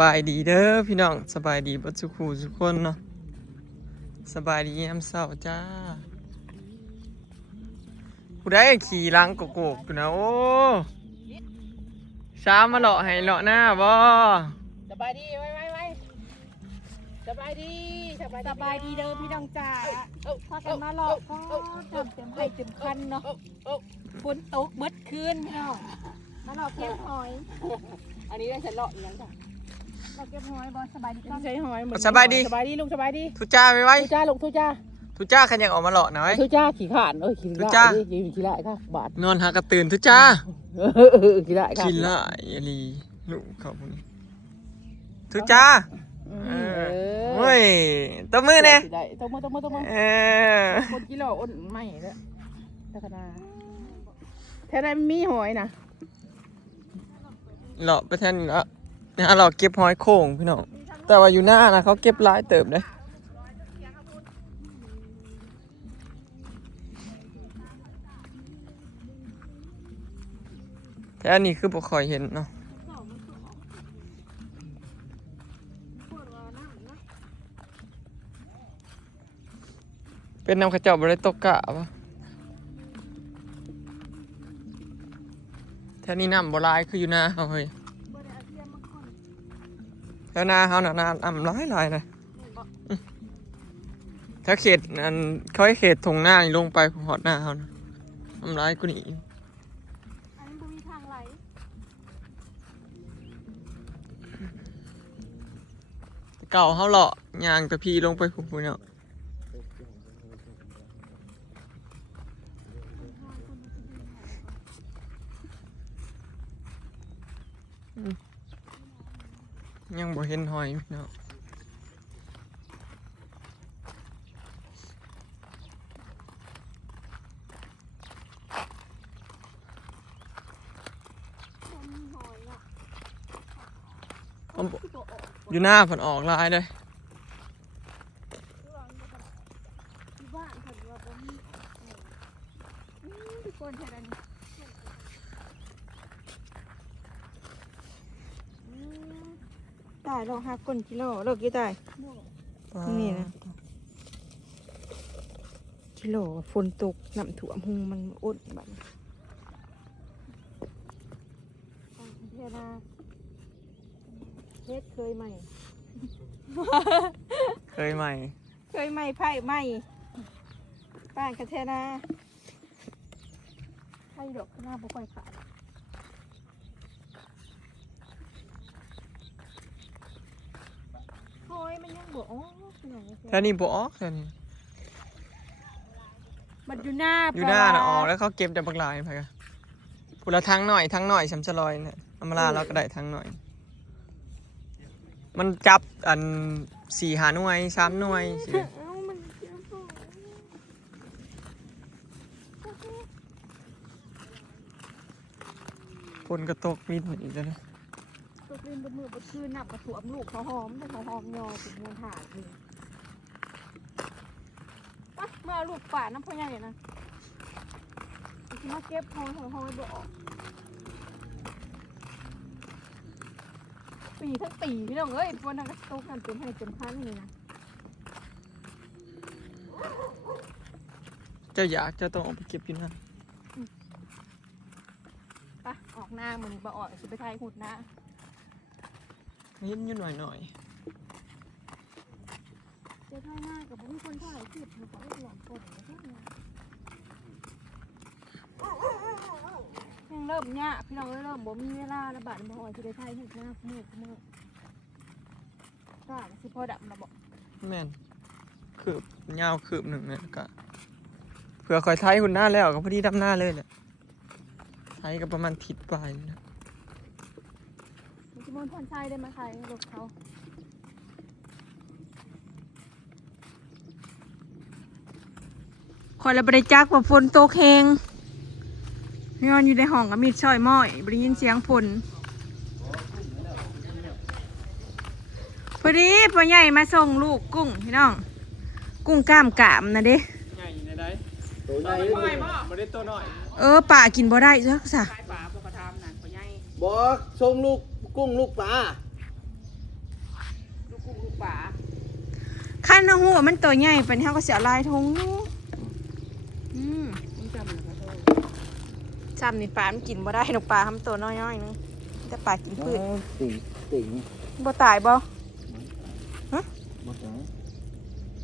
บายดีเด้อพี่น้องสบายดีบัดสุขูทุกคนเนาะสบายดียามเช้าจ้าผู้ใดขี่หลังโกกๆอยู่นะโอ้ช้ามาเลาะให้เลาะหน้าบ่สบายดีไว้สบายดีเด้อพี่น้องจ๋าพากันมาหลอกก็จำเต็มให้เต็มคันเนาะฝนตกเบิดคืนพี่น้องมาหลอกเก็บหอยอันนี้ได้ฉันหลอกอีกยังจ้ะหลอกเก็บหอยบอสบายดีต้องใช้หอยสบายดีลูกสบายดีทุจ้าไปไว้ทุจ้าลูกทุจ้าขันยังออกมาเลาะหน่อยทุจ้าขี่ขานขี่ละขี่ละค่ะบาทนอนหากระตื่นทุจ้าขี่ละขี่ละอะไรลูกเขาพวกนี้ทุจ้าเฮ้ยตัวมือเนี่ยตัวมือคนกิโลอ้นไม่แล้วธรรมดาแท้ได้มีหอยนะเลาะไปแทนละเนี่ยเราเก็บหอยโข่งพี่น้องแต่ว่าอยู่หน้านะเขาเก็บหลายเติบเลยแต่อันนี้คือบ่ค่อยเห็นเนาะเป็นน้ำข้าวเจ้าบริโตกะปะแถวนี้น้ำบ่หลายคืออยู่หน้าเขาเฮ้ยแถวหน้าเขาน่ะน้ำหลายเลยถ้าเขตอันเขาให้เขตทงหน้านี่ลงไปหอดหน้าเขานะน้ำหลายกูนี่อันนี้บ่มีทางไหลเก่าเขาเลาะยางตะพีลงไปพุ่นเนาะยังบ่เห็นหอยเนาะอยู่หน้าผลออกลายเลยตายเราหักก้นกิโลเลิกกี่ตายนี่นะกิโลฝนตกน้ำท่วมหุงมันอดแบบเทนาเฮ็ดเคยใหม่เคยใหม่ไผ่ใหม่ป้านกระเทนาไผ่ดอกหน้าบ่ค่อยขาดโอ้ยมันยังบ่ออกแค่นี้บ่ออกแค่นี้มันอยู่หน้าน่ะออกแล้วเขาเก็บแต่บักลายไปกันพูดละทั้งหน่อยช้ำชะลอยเนี่ยอำมาลาเราก็ได้ทั้งหน่อยมันจับอัน4-5 หน่วย3 หน่วยฝนกระตกมิดเหมือนอีกแล้วนะตกลินบนมือบนคืนหนักกระถ่วมลูกเขาหอมแต่เขาหอมยอถึงมูลฐานนี่เมื่อลูกป่าน้ำพ่อใหญ่นะมาเก็บหอยบ่ออกปีทั้งปีพี่น้องเอ้ยวันนั้นก็ตกกันเป็นให้เป็นพันนี่นะเจ้าอยากจะต้องออกไปเก็บกินนะไปออกหน้ามือบ่ออกสิไปไทยหุดนะเย็นอยู่หน่อยจะไทยหน้ากับพี่คนถ่ายคลิปมันก็ไม่หลงกดยังเริ่มเนี่ยพี่น้องเริ่มบ่มีเวลาระบาดบ่ออกสิไปไทยหุดหน้ามือก็สิพอดับมาบอกแม่นคืบยาวคืบหนึ่งเนี่ยก็เผื่อคอยไทยหุ่นหน้าแล้วก็พอดีดำหน้าเลยแหละไทยก็ประมาณทิศปลายนะจิมอนผ่อนใช้ได้มาไทยรถเขาคอยเราไปจักว่าฝนตกแห้งนอนอยู่ในห้องก็มีช่อยม้อยได้ยินเสียงฝนพอดีพ่อใหญ่มาส่งลูกกุ้งพี่น้องกุ้งกล้ามนะเด้ใหญ่ในใดตัวใหญ่บ่ได้ตัวน้อยป่ากินบ่ได้ซะบอกส่งลูกกุ้งลูกปลา ป่า ขั้นเอาหัวมันตัวใหญ่เป็นเท่าก็เสียลายทงอยู่มึงจำหรือเปล่า จำนี่ปลามันกินบ่ได้นกปลาทำตัวน้อยๆนึงแต่ปลากินพืช ติ่ง บ่ตายบ่ มาจัง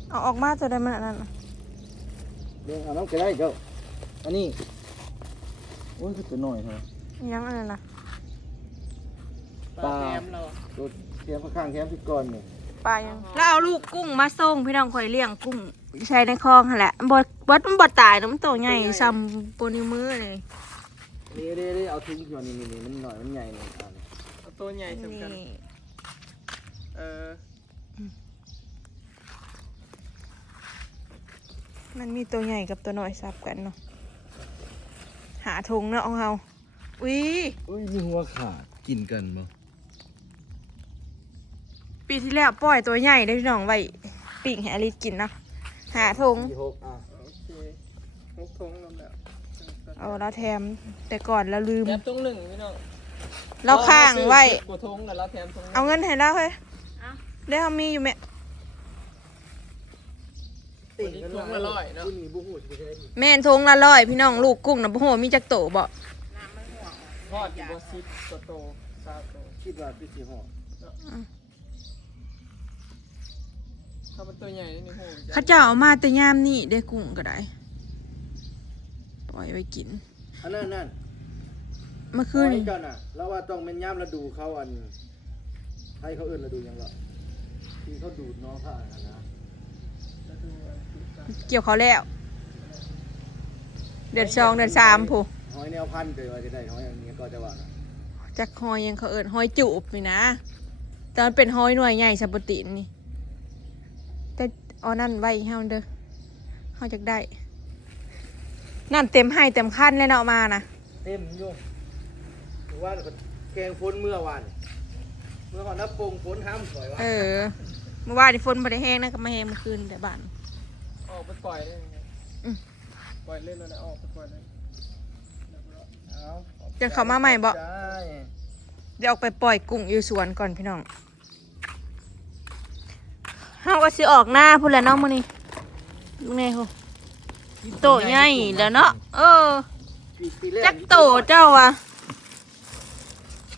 เอาออกมาจะได้มันอันนั้นน่ะ เดี๋ยวเอาน้ำก็ได้เจ้าอันนี้โอ้ยคือตัวหน่อยเหรอ ยังอันนั้นน่ะ ปลาแคมเรา ตัวแคมข้างแคมที่ก่อนเนี่ย ปลายังแล้วเอาลูกกุ้งมาส่งพี่น้องข่อยเลี้ยงกุ้งใช้ในคลองหั่นแหละมันบ่ตายนะมันตัวใหญ่ซ้ำปนนิ้วมือเลย นี่เอาทิ้งที่นี่มันหน่อยมันใหญ่เลยอ่ะ เอาตัวใหญ่สำคัญ นี่ มันมีตัวใหญ่กับตัวน้อยซับกันเนาะหาถุงเนาะเอาเฮาอุ้ย อุ้ยมีหัวขาดกินกันบ่ ปีที่แล้วปล่อยตัวใหญ่ได้พี่น้องไว้ปิ่งให้อลิสกินเนาะหาถุง ที่หกอ่ะ โอเค6 ถุงนำแล้ว เอาแล้วแถมแต่ก่อนเราลืม แถมถุงหนึ่งพี่น้อง เราข้างไว้ กว่าถุงแล้วเราแถมถุง เอาเงินให้เราเฮ้ยได้เขามีอยู่ไหม ติ่งกัน ถุงละร้อยเนาะ คุณมีบุหูจะได้ แม่นถุงละ100พี่น้องลูกกุ้งนะบ่โหมีจักโตบ่ ทอดอยู่บ่10ตัวโต3โต คิดว่าพี่สิห่อ ถ้ามันตัวใหญ่นี่โห เขาเจ้าเอามาแต่ยามนี่ได้กุ้งก็ได้ปล่อยไว้กิน อันนั่น เมื่อคืน นี่ นี่ เจ้าน่ะแล้วว่าต้องเป็นย่ามฤดูเขาอันให้เขาเอิ้นฤดูหยังหรอที่เขาดูดน้องเขาอ่ะนะ เกี่ยวเขาแล้วเดือน2เดือน3ผู้ หอยแนวพันธุ์เลยว่าจะได้หอยอันนี้ก็จะว่านะ จักหอยยังเขาเอิ้นหอยจูบนี่นะแต่มันเป็นหอยหน่วยใหญ่สับปะตินนี่แต่เอานั่นไว้ให้เฮาเด้อเฮาจักได้น้ำเต็มให้เต็มคันเลยเนาะมานะ เต็มอยู่ว่าแกงฝนเมื่อวานเมื่อก่อนนับปงฝนห้ามสวยว่า เมื่อวานนี่ฝนบ่ได้แห้งนะก็มาแห้งเมื่อคืนแต่บ้าน ออกไปปล่อยได้ยังไง อืม ปล่อยเล่นแล้วนะออกไปปล่อยเลย จะเข้ามาใหม่บ่ ใช่ เดี๋ยวออกไปปล่อยกุ้งอยู่สวนก่อนพี่น้องเฮาก็สิออกหน้าพุ่นแหละเนาะมื้อนี้ลูกแน่โหโตใหญ่แล้วเนาะปีแร จักโตเจ้าว่ะ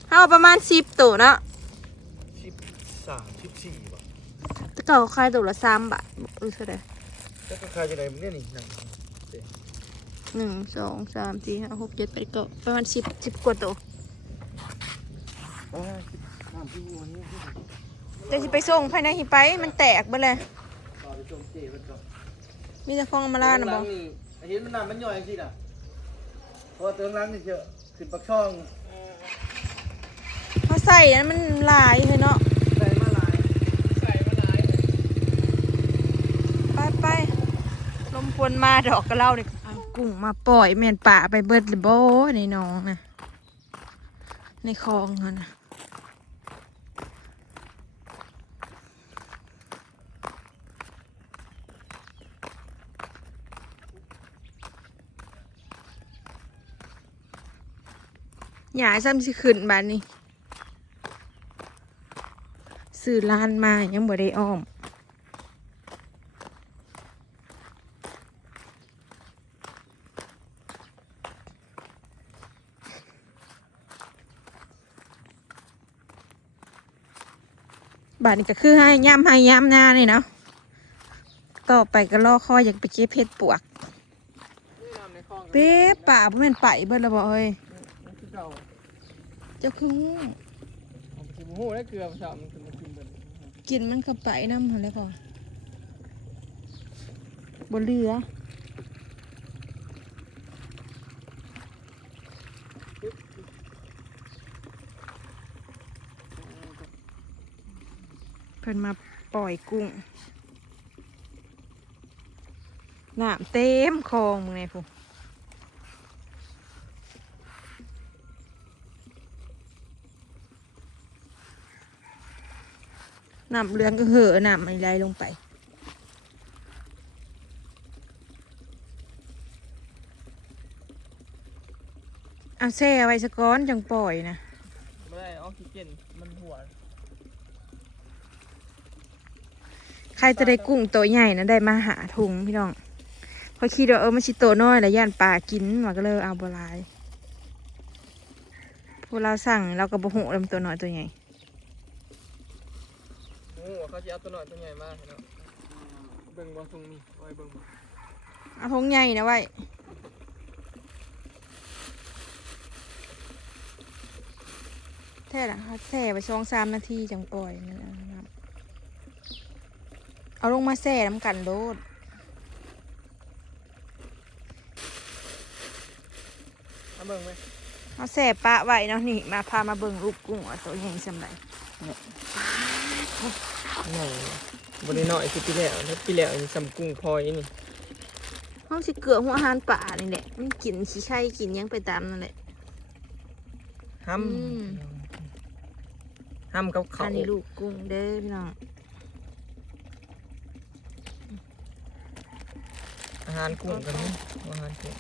เฮาประมาณ10โตเนาะ 13 14บ่ แต่เก่าขายตัวละ3 บาทเท่าใด แล้วก็ขายจะได้เนี่ยนี่นั่น 1 2 3 4 5 6 7 8 9ประมาณ10กว่าโต น้ำที่วัวนี่ แต่สิไปส่งภายในหิไปมันแตกเบิดเลย ต่อไปชมเจมันก่อน มีแต่ฟองมาลานะบ่ เห็นมันน้ำมันย่อยจริงๆน่ะเพราะว่าเติมน้ำนี่เยอะขึ้นปักช่อง เฮาใส่อันนั้นมันหลายเลยเนาะ ใส่มาหลาย ใส่มาหลาย ไปลมฝนมาดอกกระเล่านี่เอากุ้งมาปล่อยแม่นป่าไปเบิดเลยบ่ในหนองนะในคลองเขานะหยาซ้ำสิขึ้นบานนี้ซื้อร้านมายังบ่ได้อ้อมบาทนี้ก็คือให้ย่ำหน้านี่เนาะต่อไปก็รอคอยอยากไปเก็บเพชรปวก นี่น้ำในคลอง เป๊ะป่าเพื่อนไปเบิดและบ่เอ้ย มันคือเก่า เจ้าคือฮู้ เอาไปกินหมูได้เกลือมาสามมันคือมากินเบิด กินมันเข้าไปน้ำหันเลยพอบ่เหลือเพิ่นมาปล่อยกุ้งน้ำเต็มคลองมึงไงพูน้ำเรืองก็เหอะน้ำมันไหลลงไปเอาแช่ไว้สะก้อนจังปล่อยนะ ไม่ได้ออกซิเจนมันหัว รจะได้กุ้งตัวใหญ่นะได้มาหาถุงพี่น้องพอคิดว่ามันสิโตน้อยแล้วย่านปลากินมันก็เลยเอาบ่หลายพวกเราสั่งเราก็บ่ฮู้ว่ามันตัวน้อยตัวใหญ่ โอ้เขาจะเอาตัวน้อยตัวใหญ่มากเนาะเบิ่งบ่ตรงนี้ไว้เบิ่งบ่ เอาถุงใหญ่นะไว้แท่ละแท่ไป2-3 นาทีจังปล่อยนะครับเอาลงมาแซ่น้ำกันโดด เอาเบิ่งไหม เอาแซ่ปะไว้เนาะนี่มาพามาเบิ่งลูกกุ้งว่าตัวใหญ่สำไร ใหญ่บ่ได้น้อยคือปีแล้วแล้วปีแล้วนี่ซ้ำกุ้งพลอยนี่ ห้องสิเกลือหัวอาหารป่านี่แหละมันกินขี้ไข่กินหยังไปตามนั่นแหละ ห้ำห้ำกับเขา อันนี้ลูกกุ้งเด้อพี่น้อง อาหารกุ้งกันนี่อาหารกุ้ง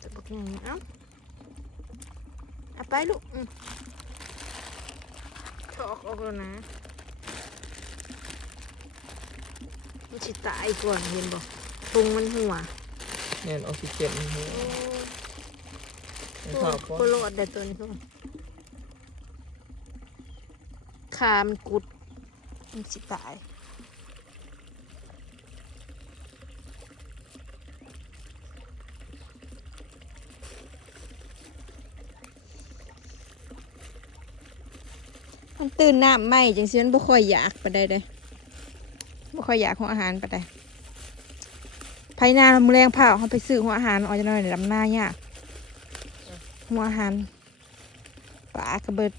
จะบอกยังไงเอาไปลูกถอกออกแล้วนะมันสิตายก่อนเห็นบอกพุงมันหัว เนี่ยออกซิเจนนี่ขอบ โคโลดแต่ตัวนี้พวกคามนกุดมันสิตายมันตื่นน้ำไหมจังสิมันบ่ค่อยอยากไปได้เลยบ่ค่อยอยากของอาหารไปได้ภายนามือแรงเผาเขาไปซื้อหัวอาหารออกจากหน่อยในลำหน้ายากหัวอาหารปลากระเบิด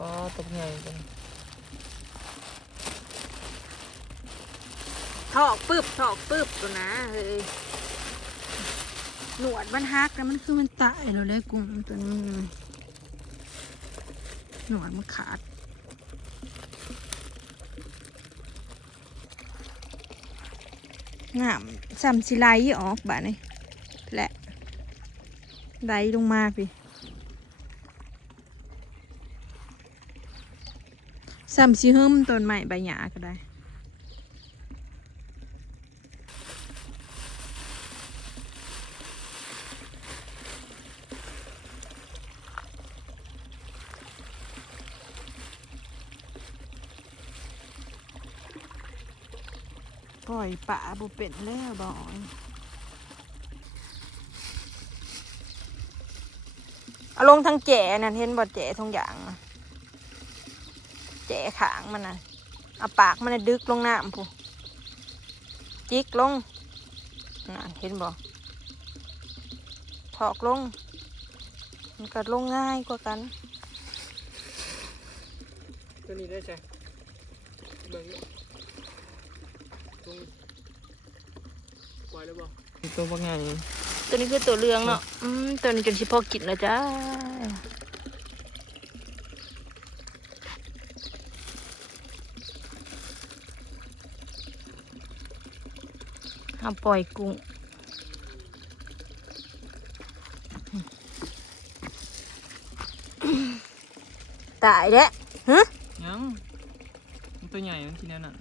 ก็ตกใหญ่จัง ถอกปึ๊บตัวนะเฮ้ยหนวดมันฮักแล้วมันคือมันตายเราเลยกุ้งตัวนี้หนวดมันขาดงามซ้ำสิไลออกบ่านี่และไลลงมาพี่ซ้ำสิเฮิมต้นใหม่ใบหญ้าก็ได้ปล่อยปลาบุเป็ดแล้วบ่อยเอาลงทางแจ๋นั่นเห็นบ่แจ๋ทงอย่างน่ะแจ๋ขางมันน่ะเอาปากมันน่ะดึกลงน้ำพูจิกลงน่ะเห็นบ่ถอกลงมันก็ลงง่ายกว่ากัน ตัวนี้ได้ใช่เบิ่งนี่ตรงปล่อยแล้วบ่ตัวบางอย่าง ตัวนี้คือตัวเรืองเนาะตัวนี้จนสิพอกินแล้วจ้าเอาปล่อยกุ้งตายแล้วฮะ ยังมันตัวใหญ่มันกินแล้วน่ะ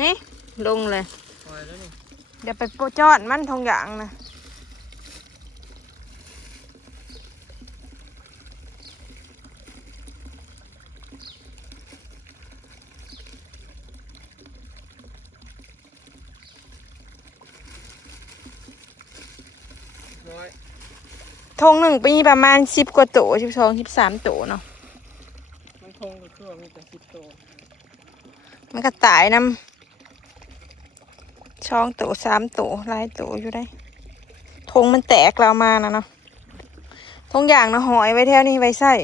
นี่ลงเลย ปล่อยแล้วนี่ เดี๋ยวไปโปะจอดมันทองอย่างนะ ร้อย ทงหนึ่งปีประมาณ10 กว่าตัว12-13 ตัวเนาะ มันทงก็คือว่ามีแต่10 ตัว มันก็ตายน้ำ2 ตัว 3 ตัวหลายตัวอยู่ได้ท งมันแตกเรามานะเนาะทงอย่างนะหอยไว้แถวนี้ไว้ใส่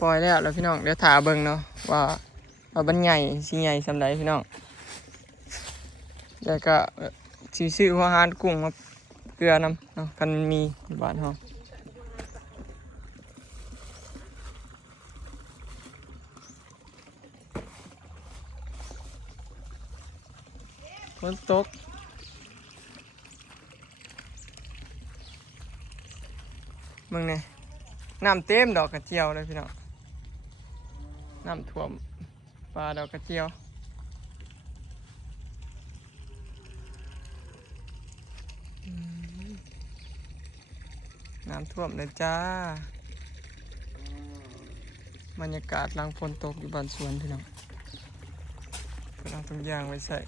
ปล่อยแล้วพี่น้องเดี๋ยวถาเบิ่งเนาะว่าบันใหญ่สิใหญ่สำใดพี่น้องแล้วก็ซื้อหัวหานกุ้งมาเกลือน้ำเนาะกันมีอยู่บ้านเฮาฝนตกมึงเนี่ยน้ำเต็มดอกกระเจียวเลยพี่น้องน้ำท่วมปลาดอกกระเจียวน้ำท่วมเลยจ้าบรรยากาศหลังฝนตกอยู่บ้านสวนพี่น้องกำลังต้นยางไว้ใส่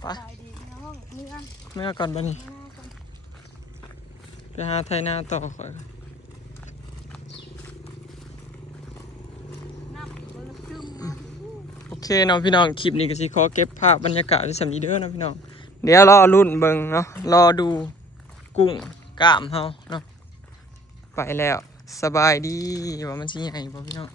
ไปเมื่อก่อนบ้านี้ไปหาไทยนาต่อค่อยโอเคเนาะพี่น้องคลิปนี้ก็สิขอเก็บภาพบรรยากาศไว้สำนีเด้อเนาะพี่น้องเดี๋ยวรอรุ่นเบิ่งเนาะรอดูกุ้งกล้ามเฮาเนาะไปแล้วสบายดีว่ามันสิใหญ่บ่พี่น้อง